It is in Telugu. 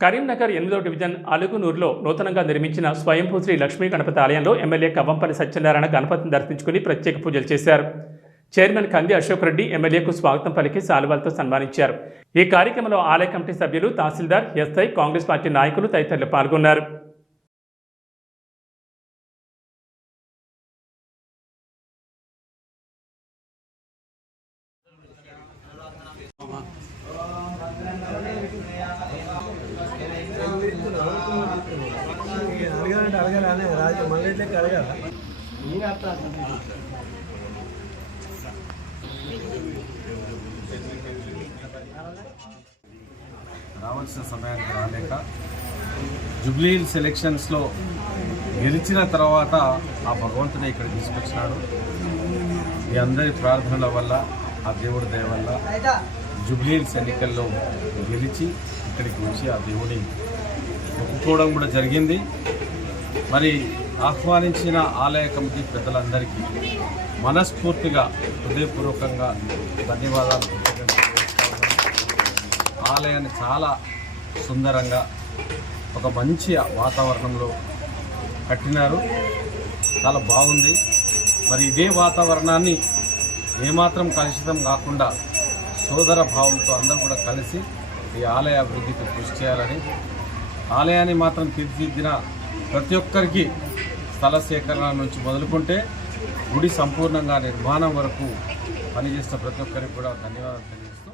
కరీంనగర్ ఎనిమిదో డివిజన్ అలుగునూరులో నూతనంగా నిర్మించిన స్వయంభూ శ్రీ లక్ష్మీ గణపతి ఆలయంలో ఎమ్మెల్యే కవ్వంపల్లి సత్యనారాయణ గణపతిని దర్శించుకుని ప్రత్యేక పూజలు చేశారు. చైర్మన్ కంది అశోక్ రెడ్డి ఎమ్మెల్యేకు స్వాగతం పలికి సాలువాలతో సన్మానించారు. ఈ కార్యక్రమంలో ఆలయ కమిటీ సభ్యులు తహసీల్దార్ ఎస్ఐ కాంగ్రెస్ పార్టీ నాయకులు తదితరులు పాల్గొన్నారు. రాజు అడగాల? రావాల్సిన సమయానికి రాలేక జూబ్లీ సెలెక్షన్స్లో గెలిచిన తర్వాత ఆ భగవంతుడే ఇక్కడ తీసుకొచ్చినాడు. మీ అందరి ప్రార్థనల వల్ల ఆ దేవుడి దయ వల్ల జూబ్లీహిల్స్ ఎన్నికల్లో గెలిచి ఇక్కడికి వచ్చి ఆ దేవుని మొక్కుకోవడం కూడా జరిగింది. మరి ఆహ్వానించిన ఆలయ కమిటీ పెద్దలందరికీ మనస్ఫూర్తిగా హృదయపూర్వకంగా ధన్యవాదాలు ఆలయాన్ని చాలా సుందరంగా ఒక మంచి వాతావరణంలో కట్టినారు. చాలా బాగుంది. మరి ఇదే వాతావరణాన్ని ఏమాత్రం కలుషితం కాకుండా సోదర భావంతో అందరూ కూడా కలిసి ఈ ఆలయ అభివృద్ధికి కృషి చేయాలని ఆలయాన్ని మాత్రం తీర్చిదిద్దిన ప్రతి ఒక్కరికి స్థల సేకరణ నుంచి మొదలుకుంటే గుడి సంపూర్ణంగా నిర్మాణం వరకు పనిచేసిన ప్రతి ఒక్కరికి కూడా ధన్యవాదాలు తెలియజేస్తాను